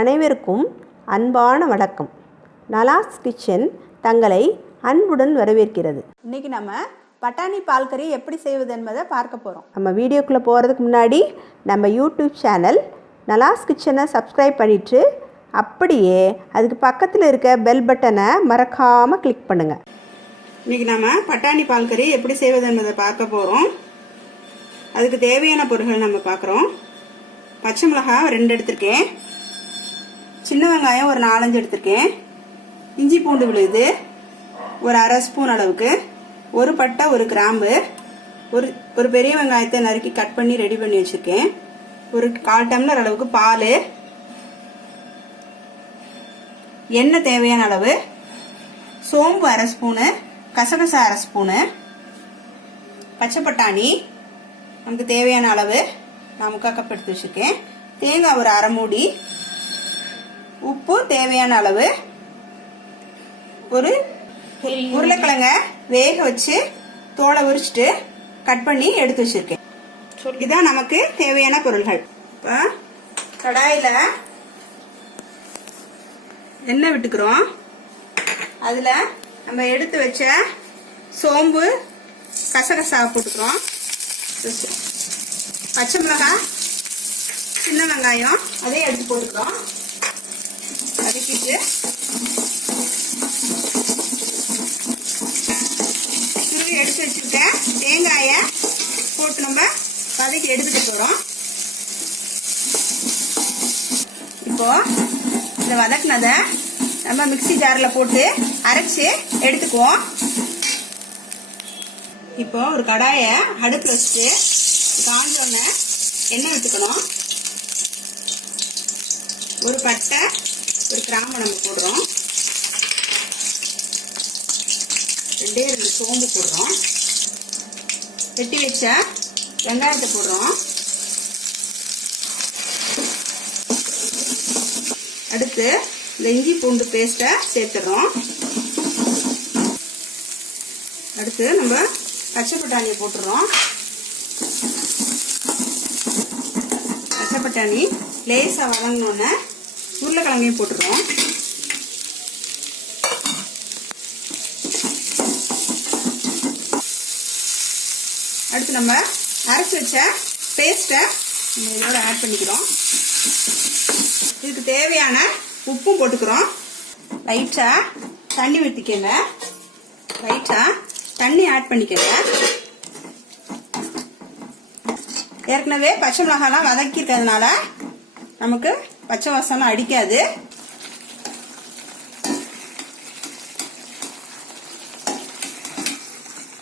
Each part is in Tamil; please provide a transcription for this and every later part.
அனைவருக்கும் அன்பான வணக்கம். நலாஸ் கிச்சன் தங்களை அன்புடன் வரவேற்கிறது. இன்றைக்கி நம்ம பட்டாணி பால்கறி எப்படி செய்வது என்பதை பார்க்க போகிறோம். நம்ம வீடியோக்குள்ளே போகிறதுக்கு முன்னாடி நம்ம யூடியூப் சேனல் நலாஸ் கிச்சனை சப்ஸ்கிரைப் பண்ணிவிட்டு அப்படியே அதுக்கு பக்கத்தில் இருக்க பெல் பட்டனை மறக்காமல் கிளிக் பண்ணுங்கள். இன்றைக்கி நம்ம பட்டாணி பால்கறி எப்படி செய்வது என்பதை பார்க்க போகிறோம். அதுக்கு தேவையான பொருட்கள் நம்ம பார்க்குறோம். பச்சை மிளகாய் 2 எடுத்திருக்கேன், சின்ன வெங்காயம் ஒரு 4-5 எடுத்திருக்கேன், இஞ்சி பூண்டு விழுது ஒரு அரை ஸ்பூன் அளவுக்கு, ஒரு பட்டை ஒரு கிராம்பு, ஒரு பெரிய வெங்காயத்தை நறுக்கி கட் பண்ணி ரெடி பண்ணி வச்சிருக்கேன், ஒரு 1/4 டம்ளர் அளவுக்கு பால், எண்ணெய் தேவையான அளவு, சோம்பு அரை ஸ்பூனு, கசகசா அரை ஸ்பூனு, பச்சை பட்டாணி நமக்கு தேவையான அளவு நான் 3/4 கப் எடுத்து வச்சிருக்கேன், தேங்காய் ஒரு அரை மூடி, உப்பு தேவையான அளவு, ஒரு உருளைக்கிழங்க வேக வச்சு தோலை உரிச்சிட்டு கட் பண்ணி எடுத்து வச்சிருக்கேன். இதுதான் நமக்கு தேவையான பொருள்கள். இப்போ கடாயில எண்ணெய் விட்டுக்கிறோம். அதுல நம்ம எடுத்து வச்ச சோம்பு கசகசா போட்டுக்கிறோம், பச்சை மிளகாய் சின்ன வெங்காயம் அதையும் எடுத்து போட்டுக்கிறோம். வதக்கிட்டு துருவி எடுத்து வச்சிருக்க தேங்காயை போட்டு நம்ம வதக்கி எடுத்துட்டு போறோம். இப்போ இந்த வதக்குனதை நம்ம மிக்ஸி ஜார்ல போட்டு அரைச்சு எடுத்துக்குவோம். இப்போ ஒரு கடாயை அடுப்பு வச்சுட்டு காஞ்சோன்னு எண்ணெய் விட்டுக்கணும். ஒரு பட்டை ஒரு கிராம்பு நம்ம போடுறோம், 2 சோம்பு போடுறோம், வெட்டி வச்ச வெங்காயத்தை போடுறோம். அடுத்து இந்த இஞ்சி பூண்டு பேஸ்ட்டை சேர்த்துடுறோம். அடுத்து நம்ம பச்சை பட்டாணியை போட்டுடுறோம். பச்சை பட்டாணி லேசாக வதங்கினோன்னு உருளைக்கிழங்கையும் போட்டுருவோம். அடுத்து நம்ம அரைச்சி வச்ச பேஸ்ட்டை நம்ம இதோட ஆட் பண்ணிக்கிறோம். இதுக்கு தேவையான உப்பும் போட்டுக்கிறோம். லைட்டாக தண்ணி ஊற்றிக்கங்க, லைட்டாக தண்ணி ஆட் பண்ணிக்கங்க. ஏற்கனவே பச்சை மிளகாலாம் வதக்கிக்கிறதுனால நமக்கு பச்சை வாசனை அடிக்காது.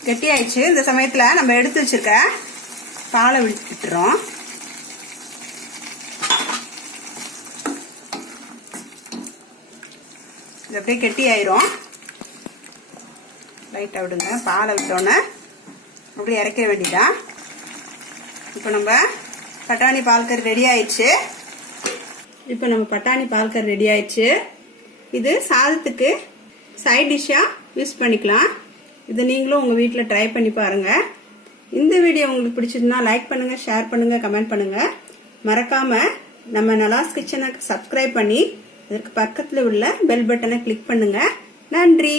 கெட்டி ஆயிடுச்சு. இந்த சமயத்துல நம்ம எடுத்து வச்சிருக்க பாலை விட்டுறோம். இது அப்படியே கெட்டி ஆயிரும். லைட்டா விடுங்க. பாலை விட்டோன்னே அப்படியே இறக்க வேண்டியதா. இப்போ நம்ம பட்டாணி பால்கறி ரெடி ஆயிடுச்சு. இது சாதத்துக்கு சைட் டிஷ்ஷாக யூஸ் பண்ணிக்கலாம். இது நீங்களும் உங்கள் வீட்டில் ட்ரை பண்ணி பாருங்கள். இந்த வீடியோ உங்களுக்கு பிடிச்சதுன்னா லைக் பண்ணுங்கள், ஷேர் பண்ணுங்கள், கமெண்ட் பண்ணுங்கள். மறக்காமல் நம்ம நலாஸ் கிச்சனை சப்ஸ்கிரைப் பண்ணி இதற்கு பக்கத்தில் உள்ள பெல் பட்டனை கிளிக் பண்ணுங்கள். நன்றி.